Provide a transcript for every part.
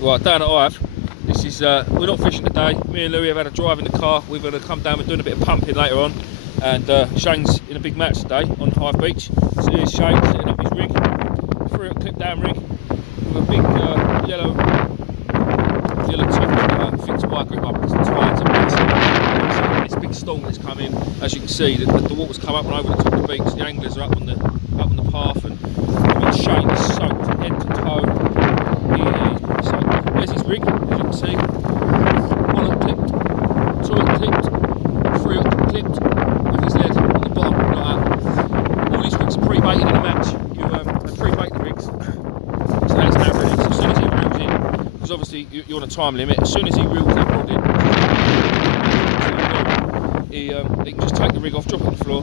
Right, down at Ive. This is, we're not fishing today. Me and Louis have had a drive in the car. We're going to come down, we're doing a bit of pumping later on. And Shane's in a big match today on Ive Beach. So here's Shane setting up his rig. Through a clip down rig with a big yellow tip fixed wire grip up because the tides are massive. This big storm that's come in, as you can see, the water's come up and over the top of the beach. The anglers are up on the path, and I mean, Shane is soaked head to toe. So there's his rig, as you can see. One up clipped, two up clipped, three up clipped, with his lead on the bottom like that. All these rigs are pre-baited in a match. They pre-bait the rigs, so that's now ready. So as soon as he reels in, because obviously you're on a time limit, as soon as he reels that rod in, he can just take the rig off, drop it on the floor,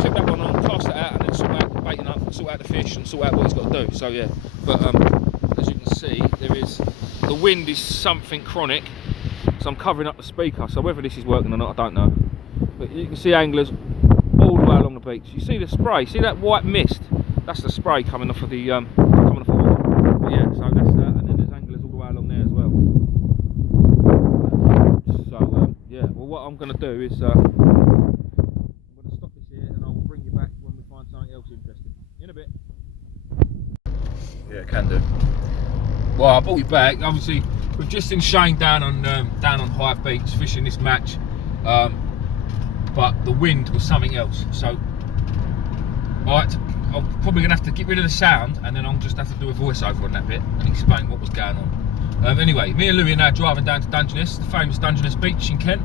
clip that one on, cast it out, and then sort out the baiting up, sort out the fish, and sort out what he's got to do. So yeah, but as you can see, the wind is something chronic, so I'm covering up the speaker. So whether this is working or not, I don't know. But you can see anglers all the way along the beach. You see the spray, see that white mist? That's the spray coming off of the water. But yeah, so that's that, and then there's anglers all the way along there as well. So yeah, well what I'm going to do is I'm going to stop this here, and I'll bring you back when we find something else interesting. In a bit. Yeah, can do. Well, I brought you back. Obviously, we've just seen Shane down on Ive Beach fishing this match, but the wind was something else. So I'm probably going to have to get rid of the sound, and then I'll just have to do a voiceover on that bit and explain what was going on. Anyway, me and Louis are now driving down to Dungeness, the famous Dungeness beach in Kent.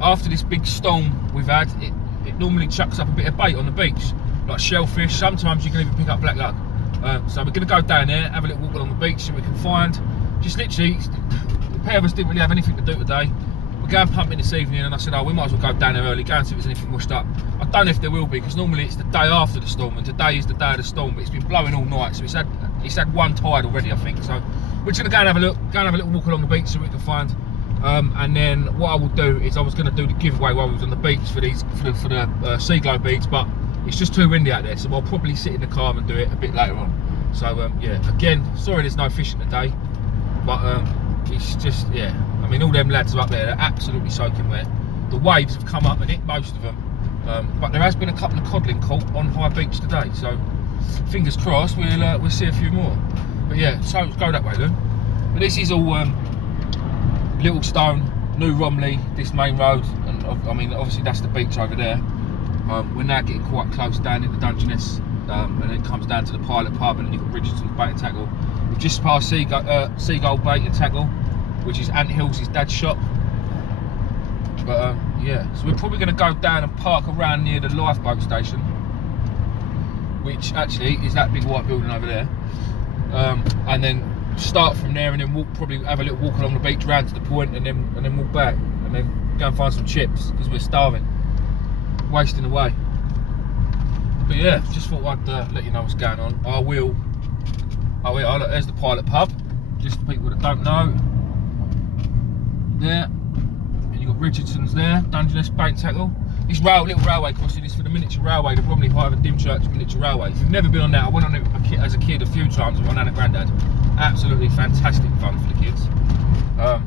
After this big storm we've had, it normally chucks up a bit of bait on the beach, like shellfish. Sometimes you can even pick up black lug. So we're going to go down there, have a little walk along the beach, see what we can find. Just literally, the pair of us didn't really have anything to do today. We're going pumping this evening, and I said, oh, we might as well go down there early, go and see if there's anything washed up. I don't know if there will be, because normally it's the day after the storm, and today is the day of the storm, but it's been blowing all night, so it's had one tide already, I think. So we're just going to go and have a look, go and have a little walk along the beach, see what we can find. And then what I will do is I was going to do the giveaway while we was on the beach for the sea glow beads, but it's just too windy out there, so I'll probably sit in the car and do it a bit later on. So yeah, again, sorry there's no fishing today, but it's just, yeah, I mean, all them lads are up there, they're absolutely soaking wet. The waves have come up and hit most of them, but there has been a couple of codling caught on Ive Beach today, so fingers crossed we'll see a few more. But yeah, so let's go that way then. But this is all Littlestone, New Romley, this main road, and I mean, obviously that's the beach over there. We're now getting quite close down into Dungeness, and then it comes down to the Pilot Pub, and then you've got Bridgerton's Bait and Tackle. We've just passed Seagull Bait and Tackle, which is Ant Hill's dad's shop. But yeah, so we're probably going to go down and park around near the lifeboat station, which actually is that big white building over there, and then start from there, and then we'll probably have a little walk along the beach round to the point, and then walk back, and then go and find some chips because we're starving, wasting away. But yeah, just thought I'd let you know what's going on. I will. Oh yeah, look, there's the Pilot Pub. Just for people that don't know. There, and you've got Richardson's there, Dungeness Bait and Tackle. This little railway crossing is for the miniature railway, the Romley Hive and Dymchurch miniature railway. If you've never been on that, I went on it as a kid a few times with my nan and granddad. Absolutely fantastic fun for the kids. But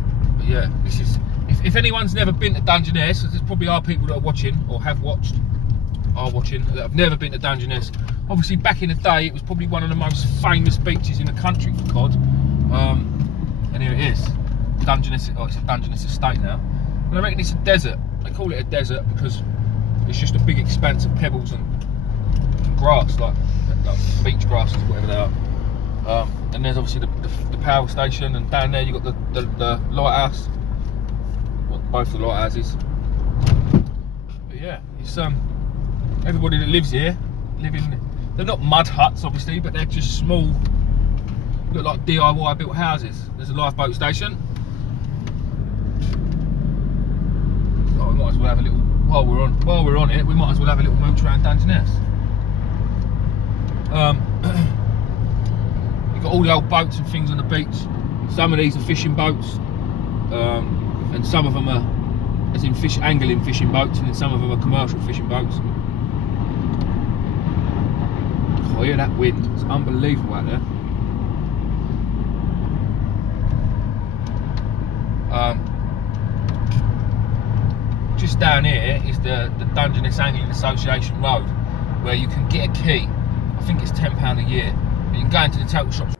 yeah, this is, if anyone's never been to Dungeness, there's probably are people that are watching or have watched, are watching, that have never been to Dungeness. Obviously back in the day it was probably one of the most famous beaches in the country for cod. And here it is, Dungeness. Oh, it's a Dungeness estate now. And I reckon it's a desert. They call it a desert because it's just a big expanse of pebbles and grass, like beach grasses, whatever they are. And there's obviously the power station, and down there you've got the lighthouse, well, both the lighthouses. But yeah, it's everybody that lives here they're not mud huts obviously, but they're just small, look like DIY built houses. There's a lifeboat station. Oh, we might as well have a little, while we're on it, we might as well have a little mooch around Dungeness. You've got all the old boats and things on the beach. Some of these are fishing boats, and some of them are, as in angling fishing boats, and then some of them are commercial fishing boats. Oh yeah, that wind, it's unbelievable out there. Just down here is the Dungeness Angling Association Road, where you can get a key. I think it's £10 a year. But you can go into the tackle shops.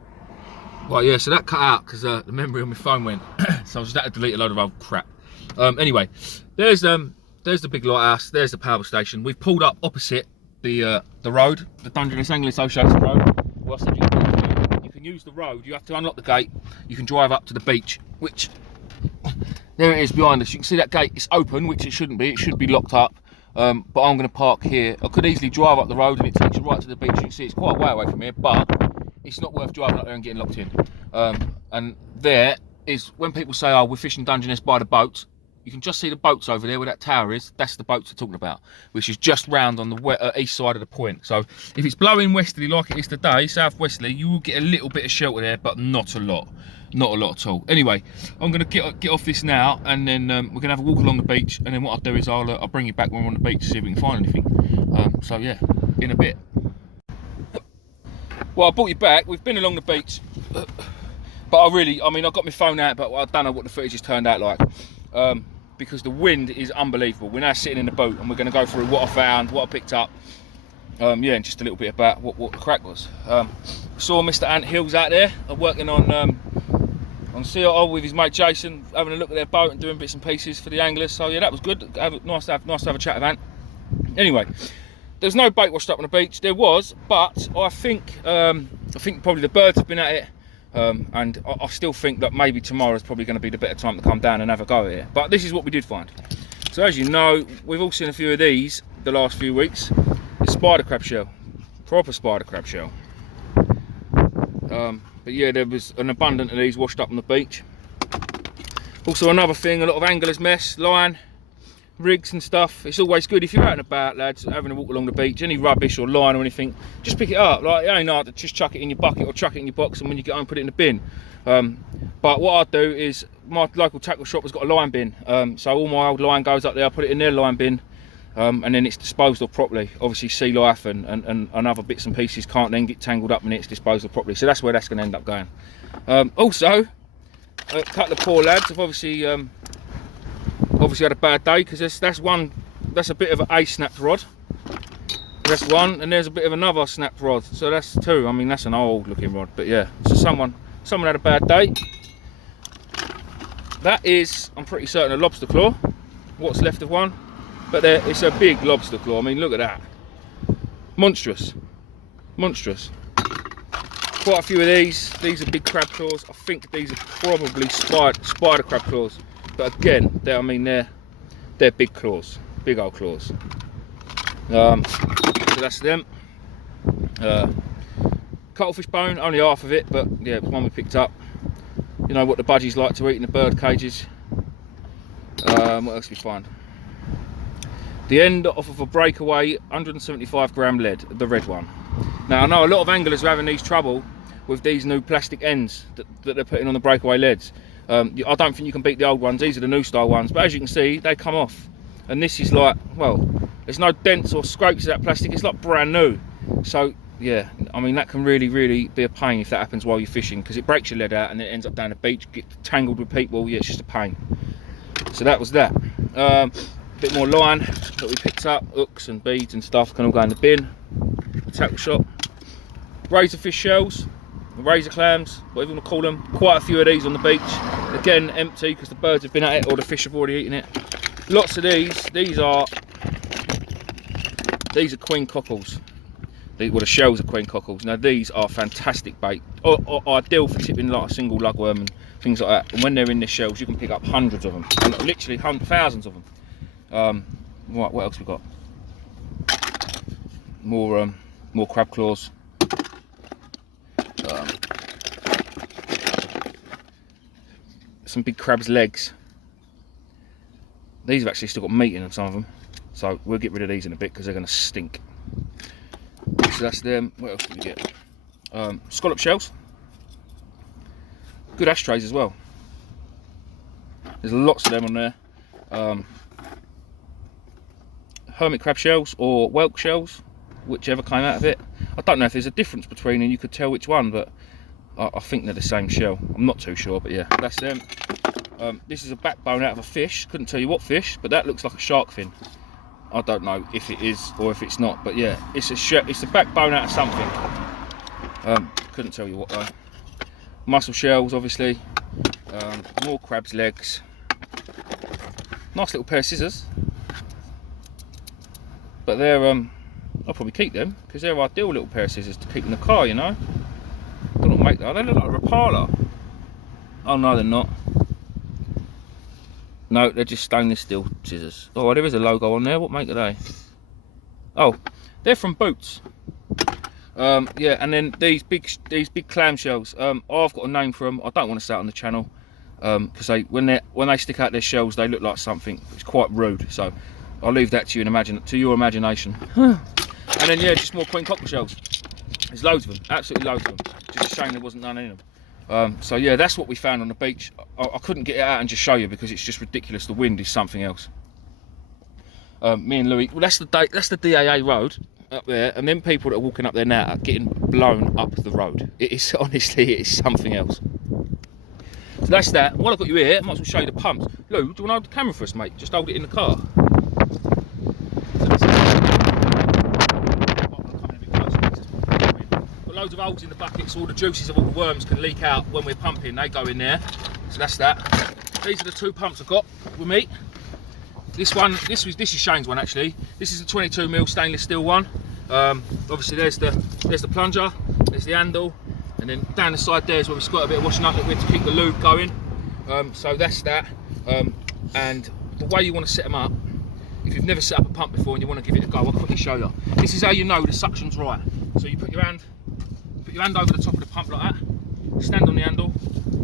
Right, yeah, so that cut out because the memory on my phone went. So I just had to delete a load of old crap. Anyway, there's the big lighthouse, there's the power station. We've pulled up opposite the road, the Dungeness Angling Association Road. Well, I said you can use the road, you have to unlock the gate, you can drive up to the beach, which, there it is behind us. You can see that gate, it's open, which it shouldn't be, it should be locked up. But I'm going to park here. I could easily drive up the road and it takes you right to the beach. You can see it's quite a way away from here, but it's not worth driving up there and getting locked in. And there is, when people say, oh, we're fishing Dungeness by the boat, you can just see the boats over there where that tower is. That's the boats we're talking about, which is just round on the east side of the point. So if it's blowing westerly like it is today, southwesterly, you will get a little bit of shelter there, but not a lot. Not a lot at all. Anyway, I'm going to get off this now, and then we're going to have a walk along the beach, and then what I'll do is I'll bring you back when we're on the beach to see if we can find anything. So yeah, in a bit. Well, I brought you back. We've been along the beach, but I mean, I got my phone out, but I don't know what the footage has turned out like. Because the wind is unbelievable. We're now sitting in the boat and we're going to go through what I found, what I picked up, yeah, and just a little bit about what the crack was. Saw Mr. Ant Hills out there working on CRO with his mate Jason, having a look at their boat and doing bits and pieces for the anglers. So yeah, that was good. Nice to have a chat with Ant. Anyway, there's no bait washed up on the beach. There was, but I think probably the birds have been at it. And I still think that maybe tomorrow is probably going to be the better time to come down and have a go at it. But this is what we did find. So as you know, we've all seen a few of these the last few weeks. It's spider crab shell, proper spider crab shell. But yeah, there was an abundance of these washed up on the beach. Also another thing, a lot of anglers mess, line, rigs and stuff. It's always good if you're out and about, lads, having a walk along the beach, any rubbish or line or anything, just pick it up. Like, it ain't hard to just chuck it in your bucket or chuck it in your box, and when you get home put it in the bin. But what I do is, my local tackle shop has got a line bin, so all my old line goes up there, I put it in their line bin, and then it's disposed of properly. Obviously sea life and other bits and pieces can't then get tangled up and it's disposed of properly, so that's where that's going to end up going. Also, a couple of poor lads have obviously had a bad day, because that's a bit of a snapped rod. That's one, and there's a bit of another snapped rod, so that's two. I mean, that's an old looking rod, but yeah, so someone had a bad day. That is, I'm pretty certain, a lobster claw, what's left of one, but it's a big lobster claw. I mean, look at that, monstrous. Quite a few of these are big crab claws. I think these are probably spider crab claws. But again, they're big claws, big old claws. So that's them. Cuttlefish bone, only half of it, but yeah, it was one we picked up. You know what the budgies like to eat in the bird cages. What else did we find? The end off of a breakaway 175 gram lead, the red one. Now I know a lot of anglers are having these trouble with these new plastic ends that they're putting on the breakaway leads. I don't think you can beat the old ones. These are the new style ones, but as you can see, they come off, and this is like, well, there's no dents or scrapes of that plastic. It's like brand new. So yeah, I mean, that can really be a pain if that happens while you're fishing, because it breaks your lead out and it ends up down the beach, get tangled with people. Yeah, it's just a pain. So that was that. Bit more line that we picked up, hooks and beads and stuff can all go in the bin. Tackle shop, razorfish shells, razor clams, whatever you want to call them. Quite a few of these on the beach. Again, empty because the birds have been at it or the fish have already eaten it. Lots of these. These are queen cockles. Well, the shells are queen cockles. Now these are fantastic bait, or ideal for tipping like a single lugworm and things like that. And when they're in the shells, you can pick up hundreds of them, and literally thousands of them. Right, what else we got? More crab claws. Some big crab's legs. These have actually still got meat in them, some of them. So we'll get rid of these in a bit because they're going to stink. So that's them. What else did we get? Scallop shells. Good ashtrays as well. There's lots of them on there. Hermit crab shells or whelk shells, whichever came out of it. I don't know if there's a difference between and you could tell which one, but I think they're the same shell. I'm not too sure, but yeah, that's them. This is a backbone out of a fish. Couldn't tell you what fish, but that looks like a shark fin. I don't know if it is or if it's not, but yeah, it's a backbone out of something. Couldn't tell you what though. Mussel shells, obviously. More crab's legs. Nice little pair of scissors. But they're I'll probably keep them because they're ideal little pair of scissors to keep in the car, you know. They don't make that. They look like a Rapala. Oh no, they're not. No, they're just stainless steel scissors. Oh, there is a logo on there. What make are they? Oh, they're from Boots. Yeah, and then these big clamshells. I've got a name for them. I don't want to say it on the channel because when they stick out their shells, they look like something. It's quite rude. So I'll leave that to you to your imagination. And then yeah, just more queen cockle shells. There's loads of them. Absolutely loads of them. Just a shame there wasn't none in them. So yeah, that's what we found on the beach. I couldn't get it out and just show you because it's just ridiculous. The wind is something else. Me and Louis, well, that's the DAA road up there, and then people that are walking up there now are getting blown up the road. It is honestly, it is something else. So that's that. While I've got you here, I might as well show you the pumps. Lou, do you want to hold the camera for us, mate? Just hold it in the car. Loads of holes in the bucket so all the juices of all the worms can leak out when we're pumping. They go in there, so that's that. These are the two pumps I've got with me. This is Shane's one actually. This is a 22mm stainless steel one. Obviously there's the plunger, there's the handle, and then down the side there is where we squirt a bit of washing up liquid to keep the lube going. So that's that. And the way you want to set them up, if you've never set up a pump before and you want to give it a go, I'll quickly show you. This is how you know the suction's right. So you put your hand over the top of the pump like that, stand on the handle,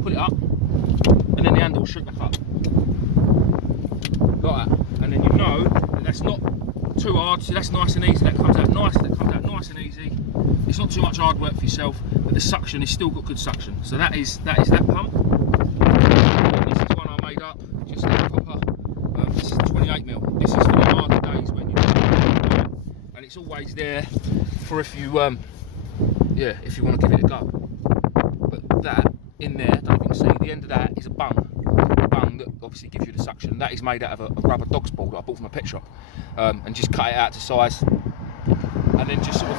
put it up, and then the handle will shoot back up. Like that. And then you know that that's not too hard, so that's nice and easy, that comes out nice and easy. It's not too much hard work for yourself, but the suction has still got good suction. So that is that pump. And this is one I made up, just like a copper. This is 28mm. This is for the harder days when you and it's always there for if you yeah, if you want to give it a go. But that in there, I don't know if you can see, the end of that is a bung that obviously gives you the suction. That is made out of a rubber dog's ball that I bought from a pet shop, and just cut it out to size, and then just sort of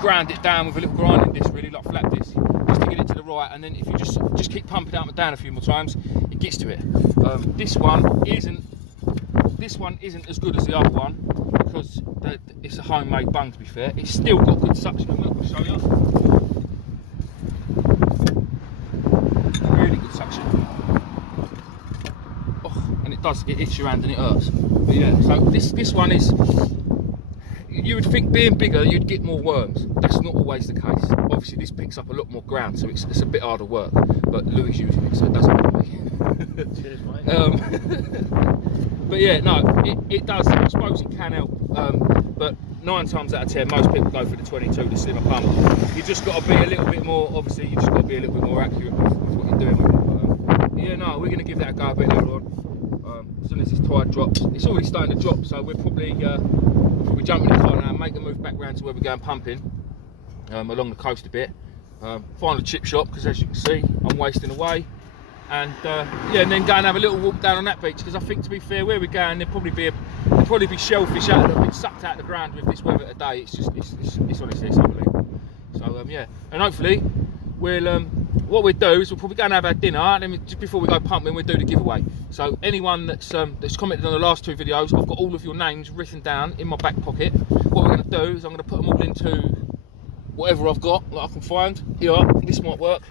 ground it down with a little grinding disc, really, like flat disc, just to get it to the right. And then if you just keep pumping up and down a few more times, it gets to it. This one isn't as good as the other one because it's a homemade bung, to be fair. It's still got good suction. I'm going to show you. Really good suction. Oh, and it hits your hand and it hurts. But yeah, so this one is, you would think being bigger you'd get more worms. That's not always the case. Obviously this picks up a lot more ground, so it's a bit harder work, but Louis using it, so it doesn't bother me. Cheers, mate. But yeah, no, it does. I suppose it can help, but 9 times out of 10 most people go for the 22, the slimmer pump. You just got to be a little bit more, obviously you just got to be a little bit more accurate with what you're doing with it. But, yeah, no, we're going to give that a go a bit later on. As soon as this tide drops, it's already starting to drop, so we'll probably jump in the car now and make a move back round to where we're going pumping, along the coast a bit. Find a chip shop, because as you can see I'm wasting away, and yeah, and then go and have a little walk down on that beach, because I think, to be fair, where we're going there'll probably be shellfish out that have been sucked out of the ground with this weather today. It's honestly, it's unbelievable. So yeah, and hopefully we'll what we'll do is we'll probably go and have our dinner, and then just before we go pumping we'll do the giveaway. So anyone that's commented on the last 2 videos, I've got all of your names written down in my back pocket. What we're going to do is I'm going to put them all into whatever I've got that I can find. Here, this might work.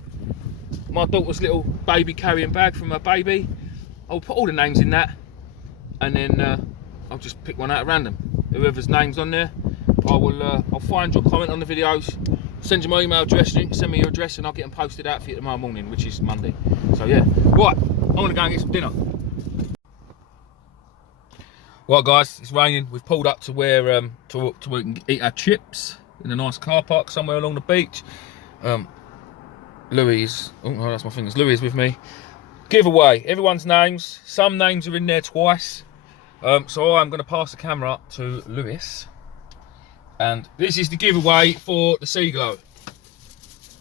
My daughter's little baby carrying bag from her baby. I'll put all the names in that, and then I'll just pick one out at random. Whoever's name's on there, I'll find your comment on the videos, send you my email address, you can send me your address, and I'll get them posted out for you tomorrow morning, which is Monday. So yeah, right, I'm gonna go and get some dinner. Right guys, it's raining. We've pulled up to where we can eat our chips in a nice car park somewhere along the beach. Louis, oh that's my fingers. Louis is with me. Giveaway, everyone's names. Some names are in there twice. So I'm going to pass the camera up to Louis, and this is the giveaway for the Sea Glow.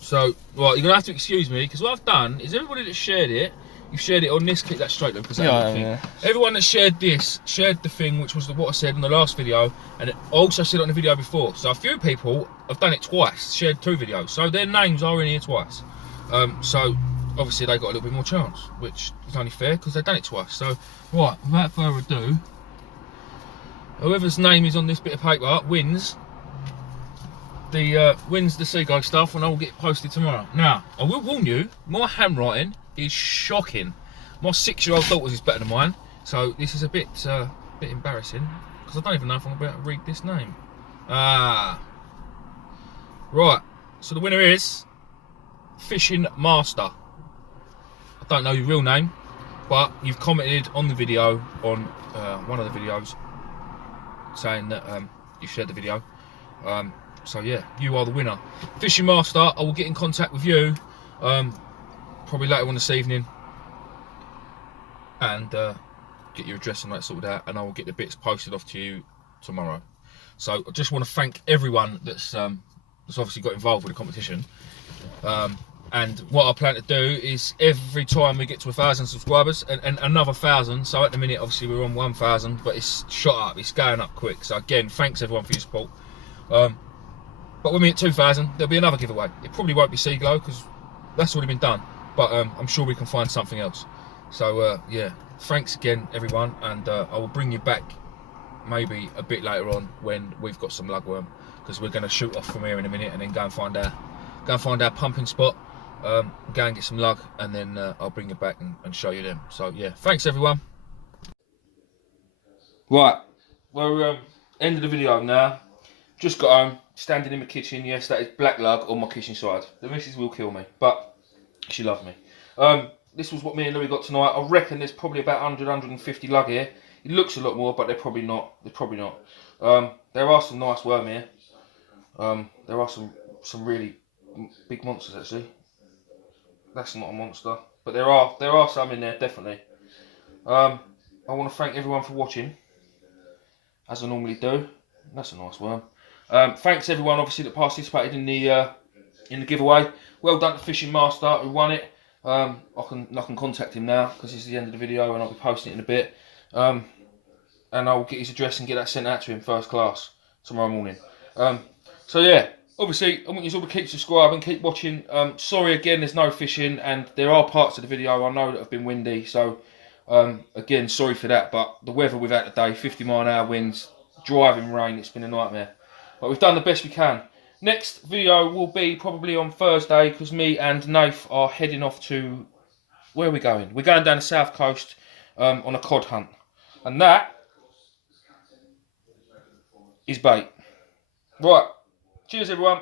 So, right, you're going to have to excuse me, because what I've done is everybody that shared it, You've shared it on this, keep that straight though, because Yeah. everyone that shared this, shared the thing, which was what I said in the last video, and it also said it on the video before. So a few people have done it twice, shared 2 videos, so their names are in here twice. So obviously they got a little bit more chance, which is only fair because they've done it twice. So right, without further ado, whoever's name is on this bit of paper wins the Seagull stuff, and I will get posted tomorrow. Now, I will warn you, my handwriting is shocking. My 6-year-old daughter's is better than mine, so this is a bit embarrassing because I don't even know if I'm about to read this name. Right. So the winner is Fishing Master. I don't know your real name, but you've commented on the video on one of the videos saying that you shared the video. So yeah, you are the winner. Fishing Master, I will get in contact with you probably later on this evening and get your address and that sorted out, and I will get the bits posted off to you tomorrow. So I just want to thank everyone that's obviously got involved with the competition. And what I plan to do is every time we get to 1,000 subscribers and another 1,000, so at the minute obviously we're on 1,000, but it's shot up, it's going up quick. So again, thanks everyone for your support. But when we hit 2,000, there'll be another giveaway. It probably won't be Sea Glow because that's already been done, but I'm sure we can find something else. So yeah, thanks again everyone, and I will bring you back maybe a bit later on when we've got some lugworm, because we're going to shoot off from here in a minute and then go and find our pumping spot, go and get some lug, and then I'll bring you back and show you them. So yeah, thanks everyone. Right, we're end of the video now. Just got home, standing in my kitchen. Yes, that is black lug on my kitchen side. The missus will kill me, but she loves me. This was what me and Louis got tonight. I reckon there's probably about 100, 150 lug here. It looks a lot more, but they're probably not. There are some nice worm here. There are some really big monsters actually. That's not a monster, but there are some in there definitely. I want to thank everyone for watching, as I normally do. That's a nice worm. Thanks everyone obviously that participated in the giveaway. Well done to Fishing Master who won it. I can contact him now because this is the end of the video and I'll be posting it in a bit. And I'll get his address and get that sent out to him first class tomorrow morning. So yeah, obviously I want you all to keep subscribing, keep watching. Sorry again, there's no fishing, and there are parts of the video I know that have been windy. So again, sorry for that. But the weather we've had today, 50-mile-an-hour winds, driving rain, it's been a nightmare. But we've done the best we can. Next video will be probably on Thursday because me and Nath are heading off to... Where are we going? We're going down the south coast on a cod hunt. And that is bait. Right. Cheers everyone.